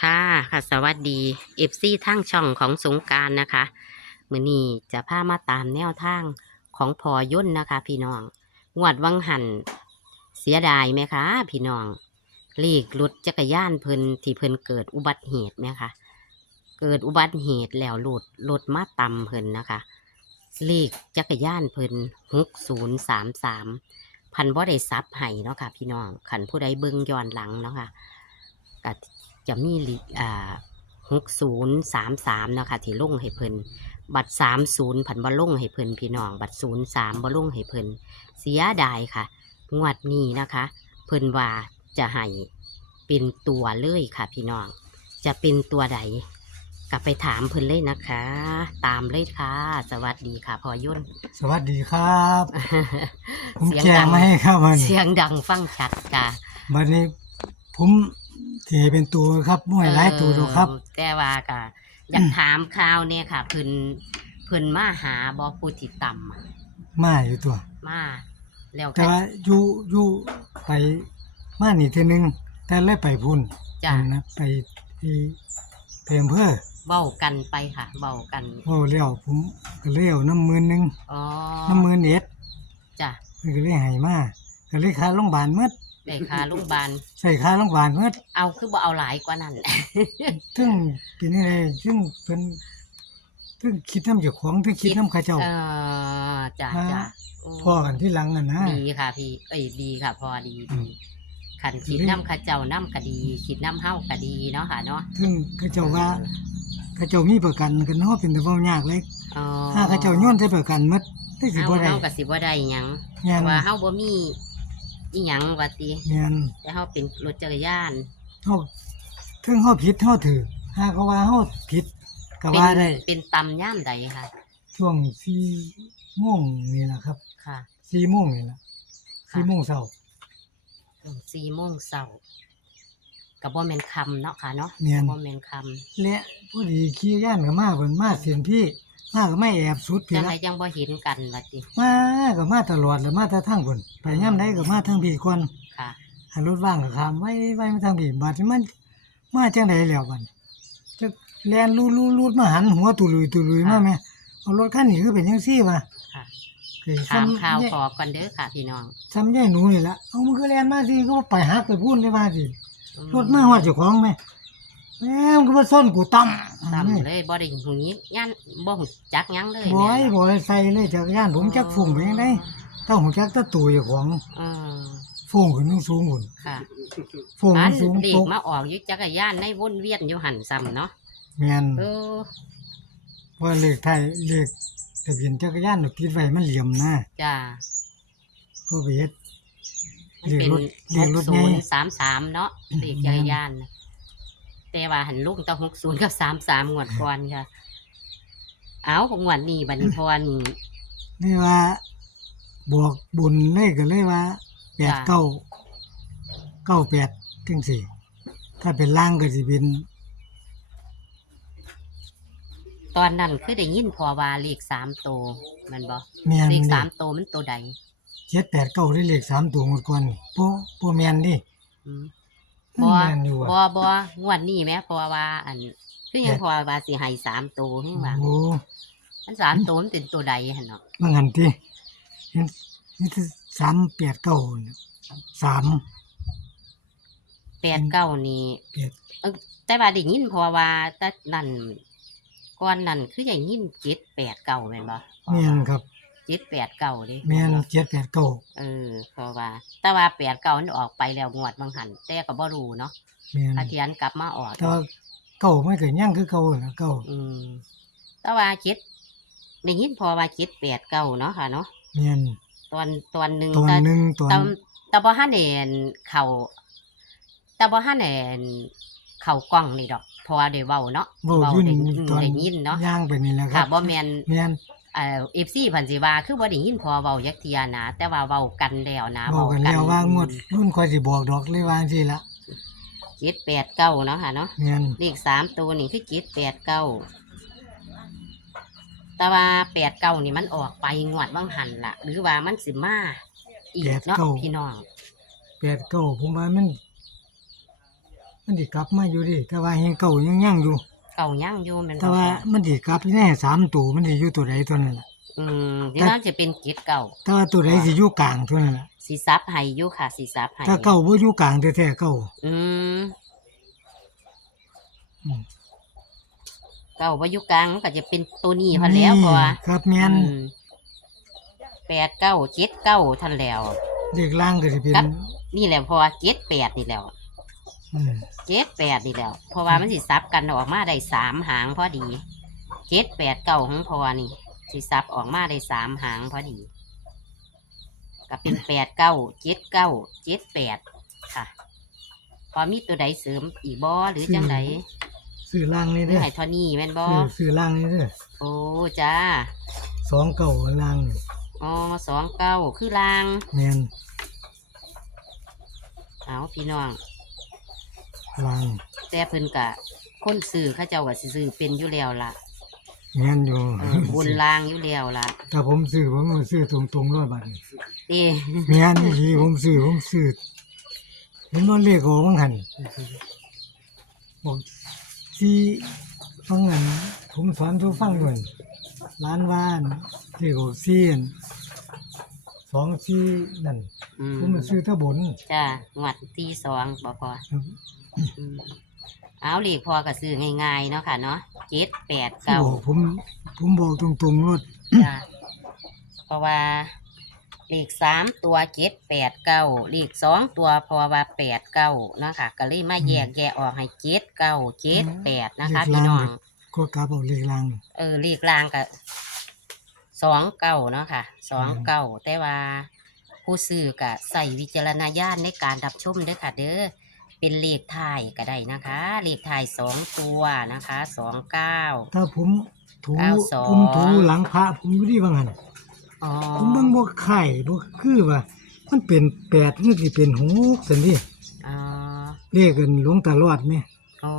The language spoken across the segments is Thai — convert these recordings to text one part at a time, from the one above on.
ค่ะค่ะสวัสดีเอฟซีทั้งช่องของสงการนะคะมือนี้จะพามาตามแนวทางของพอย่นนะคะ พี่น้องงวดวังหันเสียดายไหมคะ พี่น้องลีกรถจักรยานเพิ่นที่เพิ่นเกิดอุบัติเหตุไหมคะเกิดอุบัติเหตุแล้วหลุดรถมาต่ำเพิ่นนะคะเลขจักรยานเพิ่นหกศูนย์สามสามพันบ่ได้ซับให้เนาะค่ะ พี่น้องขันผู้ใดเบิ่งย้อนหลังเนาะค่ะก็ จะมีลิอ่าหกศูนย์สามสามเนาะค่ะที่ลงให้เพิ่นบัตรสามศูนย์ผันบ่ลงให้เพิ่นพี่น้อง บัตรศูนย์สามบ่ลงให้เพิ่นเสียดายค่ะ งวดนี้นะคะ เพิ่นว่าจะให้เป็นตัวเลยค่ะ พี่น้อง จะเป็นตัวใดกลับไปถามเพิ่นเลยนะคะ ตามเลยค่ะ สวัสดีค่ะพอย่นสวัสดีครับผมเสียงแจ้ดังงมาให้ครับวันเสียงดังฟังชัดค่ะ วันนี้ผม ที่ให้เป็นตัวครับมวยหลายตัวหรอกครับ เออแต่ว่าก็อยากถามข่าวเนี่ยค่ะเพิ่นเพิ่นมาหาบอผู้ติดต่ำอะมาอยู่ตัว มาแล้วแต่ก็ว่าอยู่อยู่ไปมานี่เทอนึง แต่เลยไปพุ่นจ้ะนะไปที่ไปอำเภอเว้ากันไปค่ะเว้ากัน โอ้เลี้ยวผมก็เลี้ยวน้ำมือหนึงอ๋อน้ำมือเน็ดจ้ะ เพิ่นก็เลยให้มาก็เลยค่าโรงพยาบาลหมด ได้ค่าโรงพยาบาลใส่ค่าโรงพยาบาลหมดเอาคือบ่เอาหลายกว่านั้น ซึ่งเป็นยังไงซึ่งเป็นซึ่งคิดน้ำเจ้าของซึ่งคิดน้ำข้าเจ้า เออจ้ะอ่าจ้ะโพ่อกันที่หลังน่ะนะดีค่ะพี่ เอ้ยดีค่ะพอดีอืดีมขันคิดน้ำข้าเจ้าน้ำก็ดีคิดน้ำเฮ้าก็ดีเนาะค่ะเนาะซึ่งเขาเจ้าว่าเขาเจ้ามีประกันกันเนาะเป็นแต่เว้ายากเลยอ๋อถ้าเขาเจ้าโย้อนใส่ประกันหมดได้สิเฮาบ่ได้เฮาก็สิบ่ได้หยังแม่นว่าเฮาบ่มี อีหยังว่าติแม่นแต่เฮาเป็นรถจักรยานเฮาถึงเฮาผิดเฮาถือถ้าเขาว่าเฮาผิดก็เป็นว่าได้เป็นตำย่ามใดค่ะ ช่วง4โมงนี่ล่ะครับค่ะ4โมงนี่ล่ะค่ะ4โมงเช้าสี่โมงเช้าก็บ่แม่นคำเนาะค่ะเนาะแม่นบ่แม่นคำและพอดีขี่ย่านก็มาเพิ่นมาเสียนพี่ มาก็ไม่แอบสุดพี่จังละไดยังบ่เห็นกันว่าติมาก็มาตลอดแล้วมาแต่ทางเพิ่นไปยามใดก็มาทางพี่ก่อนค่ะให้รถว่างก็ข้ามไว้ไว้มาทางพี่บัดนี้มันมาจังไดแล้วบัดนี้จะแล่นลูดๆๆมาหันหัวตุลุยตุลุยมาแม่เอารถคันนี้คือเป็นจังซี่วะค่ะเคยถามข่าวซ้ำขอก่อนเด้อค่ะพี่น้องซ้ำยายหนูนี่ละเอามันก็แล่นมาสิก็ไปหักไปพูนเลยว่าสิอืรถมาฮอดเจ้าของแม่ แม่มันก็มาซ่อนกูต่ำตำเลยบ่ได้หูยิยันบ่หูจักหยังเลยบ่อยแม่นบ่อยใส่เลยจักรยานผมจักฝุ่งไปยังไดถ้าผมจักแตะตัวเจ้าของอืมฝุ่งขึ้นสูงๆพุ่นค่ะฝุ่งอันสูงเด็ตกกมาออกอยึดจักรยานในวนเวียนอยู่หันซ้ำเนาะแม่นเออว่าเลขไทยเลขทะเบียนจักรยานน่ะติดไว้มันเหลี่ยมนะจ้าก็ไปเฮ็ดมันเรียกเป็นรถเรีหยกกรถศูไงนย์สามสามเนาะเด็กจักรยานน่ะ แต่ว่าหันลุงต้องหกศูนย์กับสามสามงวดก่อนค่ะ เอาของงวดนี้บัดนี้เพราะว่านี่ นี่ว่าบวกบุญเลยก็เลยว่าแปดจ้ะ เก้าเก้าแปดจังสี่ถ้าเป็นล่างก็สิเป็นตอนนั้นคือได้ยินพอว่าเลขสามโตวแมันบ่แม่นเลขดิสามโตวมันตัวใดเจ็ดแปดเก้าได้เลขสามตัวหมดก่อนบ่บ่แม่นดิอืม มันบ่แม่นอยู่บ่อะบ่งวดนี้แหม่เพราะว่า อันคือยังพอว่าสิให้สามโตวให้ว่าโอ้มันสามโตวมันเป็นตัวใดหั่นเนาะบางหันติเห็นนี่คือสามแปดเก้าน่ะสามแปดเก้านี่แปดเออแต่ว่าได้ยินเพอว่าแต่นั่นก่อนนั่นคือได้ยินเจ็ดแปดเก้าแม่นบ่แม่นครับเจ็ดแปดเก้าเด้แม่นเจ็ดแปดเก้าเออเพราะว่า แต่ว่าแปดเก้ามันออกไปแล้วงวดบางหันแต่ก็บ่รู้เนาะแม่นอาเทียนกลับมาออกแต่ว่าเก้าไม่เคยย่างคือเก้านะเก้าอืมแต่ว่าเจ็ดได้ยินพอว่าเจ็ดแปดเก้าเนาะค่ะเนาะแม่นตอนตอนหนึ่งตอนแต่หนึ่งตอนแต่แต่บ่ฮั่นเห็นเขาแต่บ่ฮั่นเห็นเขากล้องนี่ดอกเพราะว่าได้เว้าเนาะเว้าเว้ายุ่นได้ยินตอนได้ยินเนาะย่างไปนี่แหละคค่ะรับบ่แม่นแม่น เอ่อ FC เพันสิว่าคือบ่ได้ยินพอเว้ายักเทียนะแต่ว่าเว้ากันแล้วนะบอกกันแล้วว่างวดรุ่นคอยสิบอกดอกเลยวาจังซี่ละเจ็ดแปดเก้าเนาะค่ะเนาะแม่นเลขสามตัวนี่คือเจ็ดแปดเก้าแต่ว่าแปดเก้านี่มันออกไปงวดว่างหันละหรือว่ามันสิมาอีกเนาะพี่น้องแปดเก้าผมว่ามันมมันสิกลับมาอยู่ดิแต่ว่าเฮงเก่ายังยังอยู่เก่าย่างอยู่แมันแต่บ่ว่าค่ะมันสิกลับแน่สามตัวมันสิอยู่ตัวใดตัวนั้นล่ะ อืมเดี๋ยวน่าจะเป็นเกตเก่าแต่ว่าตัวใดสิอยู่กลางตัวนั้นล่ะสีซับให้อยู่ค่ะสีซับให้ถ้าเก่าบ่อยู่กลางแท้ๆเก่าอืมอืมเก่าว่าอยู่กลางมันก็จะเป็นตัวนี้พอแล้วเพราะว่าครับแม่นอืมแปดเก้าเจ็ดเก้าทันแล้ว เด็กล่างก็สิเป็นครับนี่แหละเพราะว่าเจ็ดแปดนี่แล้วอืม เจ็ดแปดนี่แล้ว เพราะว่ามันสิซับกันออกมาได้สามหางพอดีเจ็ดแปดเก้าของพอนี่สิซับออกมาได้สามหางพอดีก็เป็นแปดเก้าเจ็ดเก้าเจ็ดแปดค่ะ พอมีตัวใดเสริมอีกบอหรือจังไดซื้อล่างนี่หรือเด้อให้เทอนี่แม่นบอซื้อซื้อล่างนี่เด้อโอ้จ้าสองเก่าล่างนี่อ๋อสองเก้าคือลาง แม่นเอาพี่น้อง ล่างแต่เพิ่นกะคนสื่อเขาเจ้าก็สิซื้อเป็นอยู่แล้วล่ะแม่นอยู่เออบนลางอยู่แล้วล่ะถ้าผมซื้อผมก็ซื้อตรงๆร้อยบาทนี่เต้แม่นอีหลีผมซื้อผมซื้อเห็นว่าเลขออกบางหันบอกที่ฟังอันผมสอนทุกฟังด้วยร้านว่านเลขออกซีอันสองซีนั่นอืมผมมาซื้อถ้าบนจ้างวดที่สองบ่พออืม เอาหลีกพอก็ซื้อง่ายๆเนาะค่ะเนาะเจ็ดแปดที่เก้า บอกผม ผมบอกตรงๆรถจ้าเพราะว่าเลขสามตัวเจ็ดแปดเก้าเลขสองตัวเพอว่าแปดเก้าเนาะค่ะก็เลยมาแยกแยะออกให้เจ็ดเก้าเจ็ดแปดนะคะพี่น้อง ก็กลับเอาเลขลางเออเลขล่างกับสองเก้าเนาะค่ะสองเก้าแต่ว่าผู้ซื้อก็ใส่วิจารณญาณในการรับชมเด้อค่ะ เด้อ เป็นเลขถ่ายก็ได้นะคะ เลขถ่ายสองตัวนะคะสองเก้า ถ้าผมถูเก้าสอง ผมถูหลังพระผมอยู่ที่บางหันอ๋อผมเบิ่งบ่ไข่บ่คือว่า มันเป็นแปดนี่สิเป็นหกสันดิอ๋อเรียกกันหลวงตาลอดไหมโอ้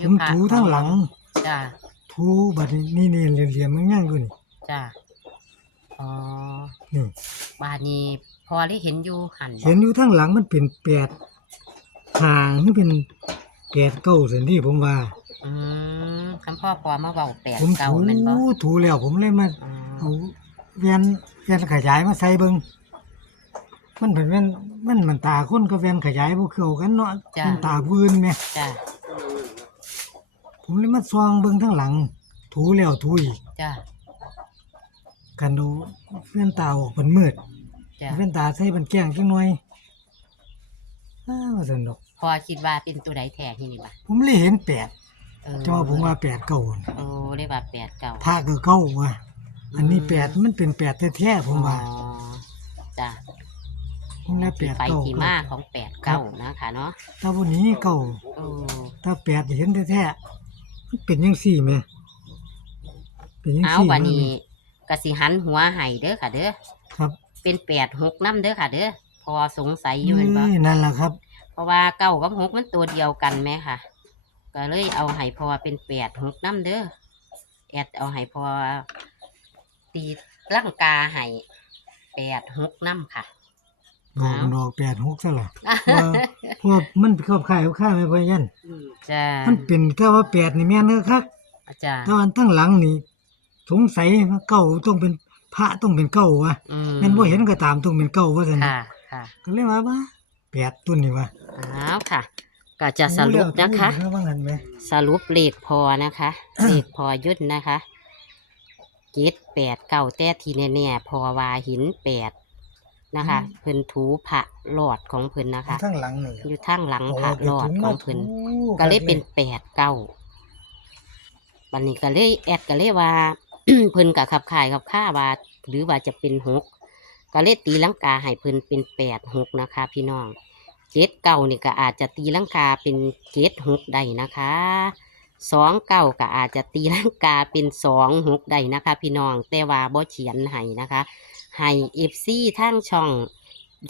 ผยมพระถูทั้งหลัง จ้าถูบัดนี้นี่นี่เหลี่ยมๆมันยังอยู่นี่จ้าอ๋อนี่ บ้านนี้พอได้เห็นอยู่หันบ่เห็นอยู่ทั้งหลังมันเป็นแปด ห่างนี่เป็นแปดเก้าสันดิผมว่า อืมคำพ่อพอมาเบาแปดผมเก้าถูแม่นบ่ถูแล้วผมเลยมาอืมเอาแว่นแว่นขยายมาใส่เบิ่งมันเป็นแว่นมันมันตาคนกับแว่นขยายบ่เข้ากันเนาะมันตาพื้นแหมจ้าผมเลยมาซองเบิ่งทั้งหลัง ถูแล้วถูอีกจ้ากันดูแว่นตาออกมันมืด จ้าแว่นตาใส่มันแก้งจังหน่อยอ้าวสนุก พอคิดว่าเป็นตัวใดแท้ที่นี่บ่ะผมเลยเห็นแปดเออแต่ว่าผมว่าแปดเก่าน่ะโอ้ได้ว่าแปดเก้าพระก็เก่าว่ะอันนี้แปดมันเป็นแปดแท้ๆผมว่าอ๋อจ้าผมเลยแปที่ดไปเก่าที่มาของแปดเก้านะคะเนาะถ้าวันนี้เก่า โอ้ถ้าแปดเห็นแท้ๆมันเป็นยังสี่ไหมเป็นยังเอาสี่วันไหมนี้กสิหันหัวให้เด้อค่ะเด้อ ครับเป็นแปดหกน้ำเด้อค่ะเด้อ พอสงสัยอยู่เห็นปะเอ้ยนั่นแหละครับเพ ราะว่าเก้ากับหกมันตัวเดียวกันไหมค่ะ ก็เลยเอาให้พอเป็นแปดหกน้ำเด้อแอดเอาให้พอตีร่างกาให้แปดหกน้ำค่ะดอกดอกแปดหกซะละเพราะว่าเพราะว่ามันเข้าข่ายเข้าข่ายไม่พอยันจ้ามันเป็นแค่ว่าแปดนี่แม่นเนอะครับอาจารย์ถ้าอันตั้งหลังนี่สงสัยว่าเก้าต้องเป็นพระต้องเป็นเก้าวะอืแม่นบ่เห็นก็ตามต้องเป็นเก้าว่าซั่นค่ะค่ะก็เลยว่าว่าแปดตัวนี่วะ อ้าวค่ะ ก็จะสรุปนะคะ ว่างั้นไหมสรุปเลขพอนะคะ เลขพอยุดนะคะเจ็ดแปดเก้าแต่ทีแน่ๆพอวาหินแปดนะคะเพิ่นถูพระหลอดของเพิ่นนะคะ ทั้งหลังนี่อยู่ทางหลังพระหลอดของเพิ่น ก็เลยเป็นแปดเก้าวันนี้ก็เลยแอดก็เลยว่า เพิ่นกับขับขายขับค่าว่าหรือว่าจะเป็นหกก็เลยตีลังกาให้เพิ่นเป็นแปดหกนะคะ พี่น้อง เจ็ดเก้านี่ก็อาจจะตีลังกาเป็นเจ็ดหกได้นะคะสองเก้าก็อาจจะตีลังกาเป็นสองหกได้นะคะ พี่น้องแต่ว่าบ่เขียนให้นะคะให้เอฟซีทางช่อง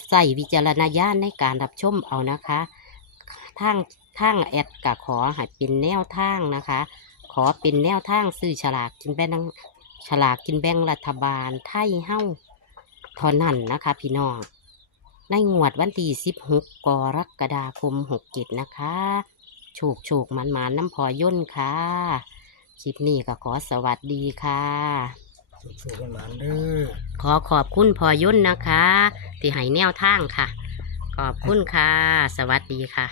ใส่วิจารณญาณในการรับชมเอานะคะทางทางแอดก็ขอให้เป็นแนวทางนะคะ ขอเป็นแนวทางซื้อฉลากกินแบ่งฉลากกินแบ่งรัฐบาลไทยเฮ้าท่านั้นนะคะ พี่น้อง ในงวดวันที่16 กรกฎาคม 67 นะคะโโฉกโฉกมันมาน้ำพอย่นค่ะ คลิปนี้ก็ขอสวัสดีค่ะสุขๆกันหมานเด้อ ขอขอบคุณพอย่นนะคะ ที่ให้แนวทางค่ะ ขอบคุณค่ะ สวัสดีค่ะ